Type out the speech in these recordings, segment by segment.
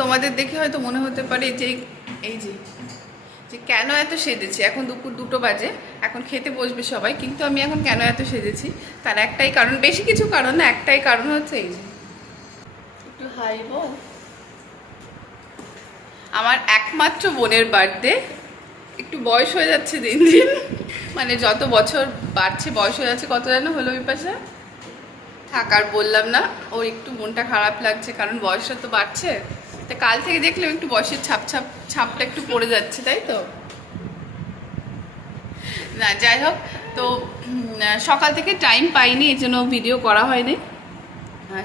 তোমাদের দেখে হয়তো মনে হতে পারে যে এই যে যে কেন এত সেজেছি। এখন দুপুর 2টো বাজে, এখন খেতে বসবে সবাই, কিন্তু আমি এখন কেন এত সেজেছি তার একটাই কারণ, বেশি কিছু কারণ না, একটাই কারণ হচ্ছে এই যে একটু হাইব। আমার একমাত্র বোনের বার্থডে, একটু বয়স হয়ে যাচ্ছে দিন দিন, মানে যত বছর বাড়ছে বয়স হয়ে যাচ্ছে। কত যেন হলো বিপাশা? থাক আর বললাম না, ওর একটু মনটা খারাপ লাগছে কারণ বয়সটা তো বাড়ছে। তা কাল থেকে দেখলাম একটু বয়সের ছাপটা একটু পড়ে যাচ্ছে, তাই তো না। যাই হোক, তো সকাল থেকে টাইম পাইনি, এই জন্য ভিডিও করা হয়নি।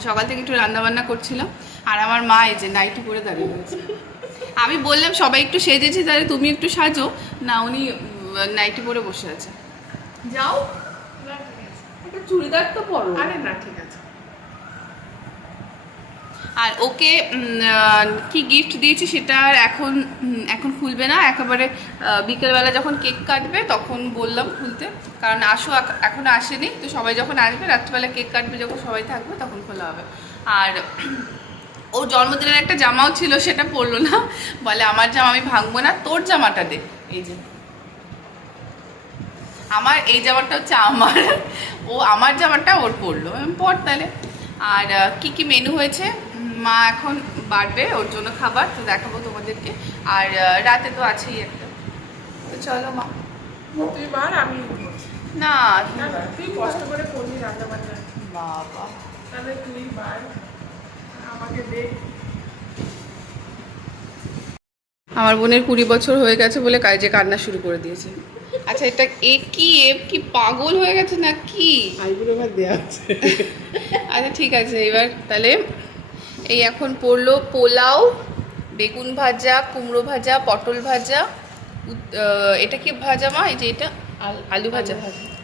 সকাল থেকে একটু রান্নাবান্না করছিলাম, আর আমার মা এই যে নাইটি পরে দাঁড়িয়ে রয়েছে। আমি বললাম সবাই একটু সেজেছি, তাহলে তুমি একটু সাজো না, উনি নাইটি পরে বসে আছে। যাও, একটা চুড়িদার তো পরো। আরে না, ঠিক আছে। আর ওকে কি গিফট দিয়েছি সেটা আর এখন খুলবে না, একেবারে বিকেলবেলা যখন কেক কাটবে তখন বললাম খুলতে, কারণ এখনো আসেনি, তো সবাই যখন আসবে রাত্রিবেলা কেক কাটবে, যখন সবাই থাকবে তখন খোলা হবে। আর ওর জন্মদিনের একটা জামাও ছিল, সেটা পরলো না, বলে আমার জামা আমি ভাঙবো না, তোর জামাটা দে। এই যে আমার এই জামাটা হচ্ছে আমার জামাটা ওর পরলো, আমি পর তাহলে। আর কি কি মেনু হয়েছে, মা এখন বাড়বে ওর জন্য খাবার, তো দেখাবো তোমাদেরকে। আর রাতে তো আছেই একটা, তো চলো মা। তুই বার, আমি না তুই কষ্ট করে করবি রান্না বান্না, বাবা তাহলে তুই বার, আমাকে দেখ। আমার বোনের 20 বছর হয়ে গেছে বলে কাজে কান্না শুরু করে দিয়েছে। আচ্ছা, এটা কি পাগল হয়ে গেছে না কি? আইবুড়ো ভাত দেওয়া আছে। আচ্ছা ঠিক আছে, এবার তাহলে এই এখন পড়লো পোলাও, বেগুন ভাজা, কুমড়ো ভাজা, পটল ভাজা, এটা কি ভাজা মা? এই যে এটা আলু ভাজা।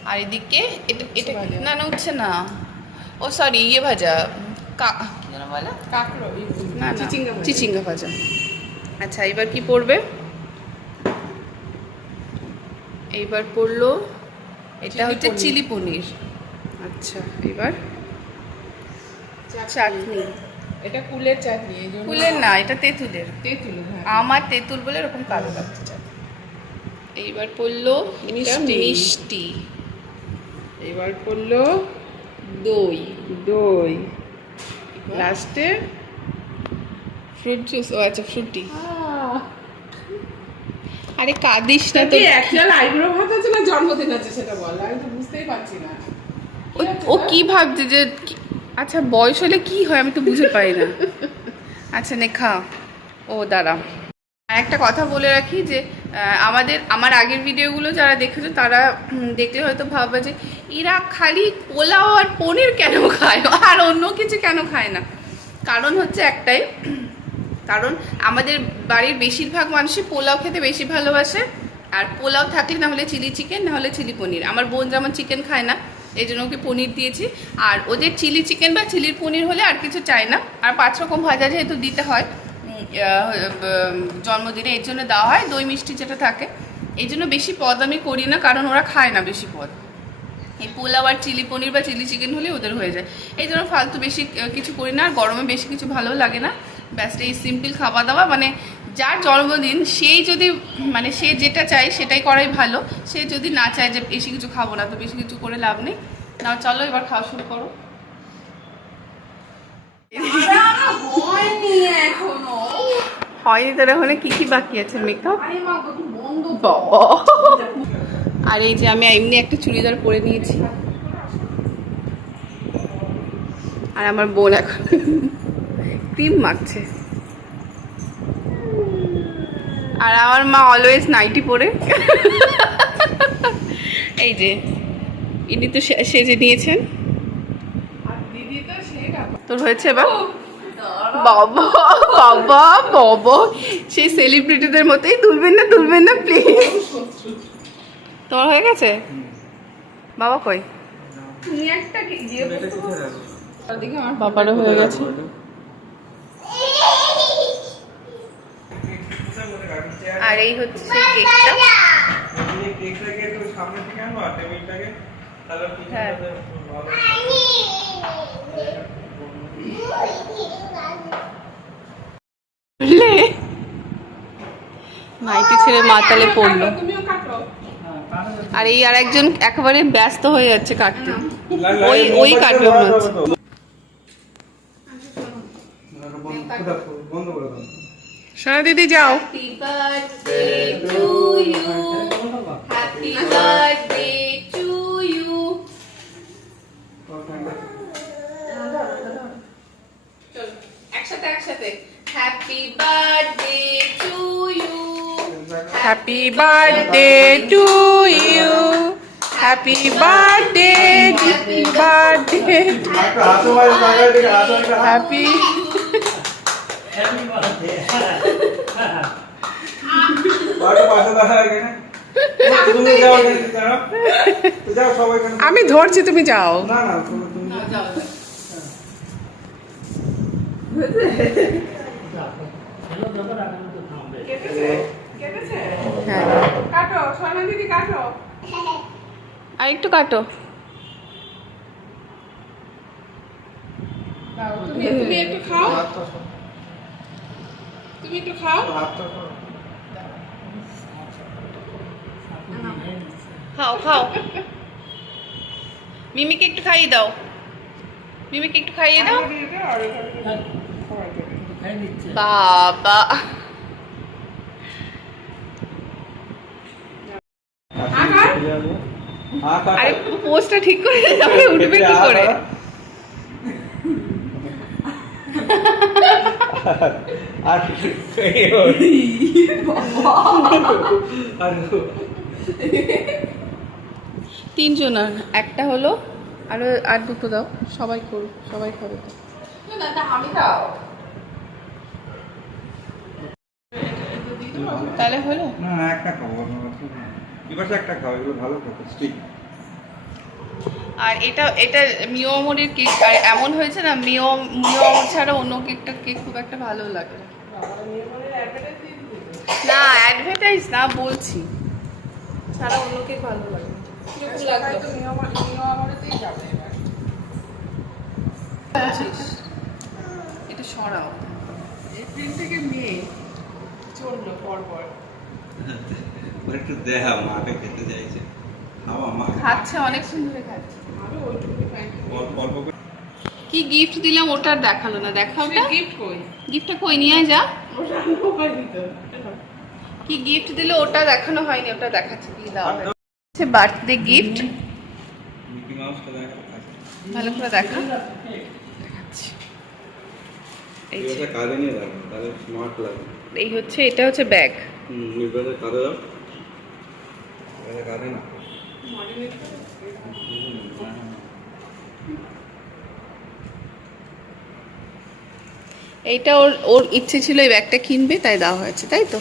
আর এদিকে এটা না না উঠছে না, ও সরি ইয়ে ভাজা, কি যেন বলে, কাঁকড়ো, না চিচিঙ্গা ভাজা। আচ্ছা এবার কি পড়বে? এইবার পড়লো এটা হচ্ছে চিলি পনির। আচ্ছা এবার চাটনি, এটা কুলের চাটনি। কুলের না, এটা তেঁতুলের। তেঁতুলের, হ্যাঁ। আমার তেঁতুল বলে এরকম কালো লাগছে চাটনি। এইবার পড়লো মিষ্টি। এবার পড়লো দই। লাস্টে ফ্রুট জুস। ও আচ্ছা ফ্রুটি। আরে কাঁদিস না তো, অ্যাকচুয়াল আইবুড়ো ভাত আছে না জন্মদিন আছে সেটা বল, আমি তো বুঝতেই পারছি না। ও কি ভাবছে যে আচ্ছা বয়স হলে কি হয় আমি তো বুঝতে পারি না। আচ্ছা নে খা। ও দাঁড়া, আর একটা কথা বলে রাখি যে আমার আগের ভিডিওগুলো যারা দেখেছো তারা দেখলে হয়তো ভাববে যে এরা খালি পোলাও আর পনির কেন খায় আর অন্য কিছু কেন খায় না। কারণ হচ্ছে একটাই, কারণ আমাদের বাড়ির বেশিরভাগ মানুষই পোলাও খেতে বেশি ভালোবাসে, আর পোলাও থাকলে না হলে চিলি চিকেন, না হলে চিলি পনির। আমার বোন যেমন চিকেন খায় না, এই জন্য ওকে পনির দিয়েছি। আর ওদের চিলি চিকেন বা চিলির পনির হলে আর কিছু চায় না। আর 5 রকম ভাজা যেহেতু দিতে হয় জন্মদিনে, এর জন্য দেওয়া হয় দই মিষ্টি যেটা থাকে। এই জন্য বেশি পদ আমি করি না, কারণ ওরা খায় না বেশি পদ। এই পোলাও আর চিলি পনির বা চিলি চিকেন হলে ওদের হয়ে যায়, এই জন্য ফালতু বেশি কিছু করি না। আর গরমে বেশি কিছু ভালো লাগে না, ব্যাস এই সিম্পল খাওয়া দাওয়া। মানে যার জন্মদিন সেই যদি মানে সে যেটা চায় সেটাই করাই ভালো। সে যদি না চায় যে বেশি কিছু খাবো না, তো বেশি কিছু করে লাভ নেই। না চলো এবার খাওয়া শুরু করো। হয়নি তোর এখানে কি কি বাকি আছে মেকআপ? আর এই যে আমি এমনি একটা চুড়িদার পরে নিয়েছি, আর আমার বোন এখন ক্রিম মাখছে, আর আমার মা অলওয়েজ নাইটি পরে। এই যে ইনি তো সেজে নিয়েছেন। তোর হয়েছে এবার? বাবা বাবা বাবা, সেই সেলিব্রিটিদের মতোই তুলবেন না প্লিজ। তোর হয়ে গেছে? বাবা কই? আমার বাবারও হয়ে গেছে। আর এই হচ্ছে কেকটা। হ্যাঁ নাইটি ছেড়ে মাতালে পড়লো। তুমিও কাটো। আর এই আর একজন একেবারে ব্যস্ত হয়ে যাচ্ছে কাটতে। ওই কাটবে মনে হচ্ছে। সোনা দিদি যাও। Happy birthday to you. Happy birthday to you. চলো একসাথে একসাথে। Happy birthday to you. Happy birthday to you, happy birthday, happy birthday, happy. আমি ধরছি, তুমি যাও। হ্যাঁ কাটো সোনা দিদি, কাটো। আর একটু কাটো। তুমি একটু খাও, তুমি একটু খাও। খাও খাও। মিমিকে একটু খাইয়ে দাও। মিমিকে একটু খাইয়ে দাও। বাবা আরে পোস্টটা ঠিক করে তাহলে উঠবে কি করে? তিনজন, একটা হলো আরো আর দুটো দাও। সবাই করুক, সবাই খাবে তো। আমি খাও। তাহলে হলো। না একটা খাবো, এবার একটা খাও, এগুলো ভালো খাবো স্টিক। আর এটা মিওমরির কেক। আর এমন হয়েছে না, মিওমর ছাড়া অন্য কেকটা কেক খুব একটা ভালো লাগে না। না অ্যাডভার্টাইজ না, বলছি ছাড়া অন্য কেক ভালো লাগে না। এটা সরাও। এপ্রিল থেকে মে চললো পরপর। একটু দেখা মাকে খেতে চাইছে, খাওয়া মা খাচ্ছে, অনেকক্ষণ ধরে খাচ্ছে। আরো ওইটুকুনি খাই। অল্প করে। কি গিফট দিলাম ওটা আর দেখালো না। দেখাও ওটা। গিফট কই? গিফটটা কই নিয়ে যা। ওটা আনবো হয়নি তো। কি গিফট দিলে ওটা দেখানো হয়নি, ওটা দেখাচ্ছে। কি দাও হচ্ছে বার্থডে গিফট। মিকি মাউসটা দেখা ভালো করে দেখা। দেখাচ্ছি। এই যে, এটা কাঁধে নিয়ে রাখো, তাহলে স্মার্ট লাগবে। এই হচ্ছে, এটা হচ্ছে ব্যাগ। এবারে কাঁধে দাও, এটা কাঁধে না। এইটা ওর ওর ইচ্ছে ছিল এই ব্যাগটা কিনবে, তাই দেওয়া হয়েছে, তাই তো?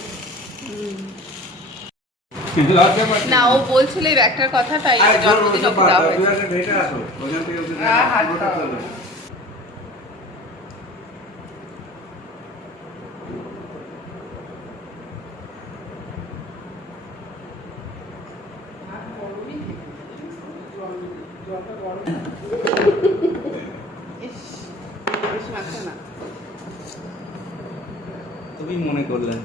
না ও বলছিল এই ব্যাগটার কথা, তাই জন্মদিন ওকে দেওয়া হয়েছে। ইস, বেশ মাখো না। তুমি মনে করলেন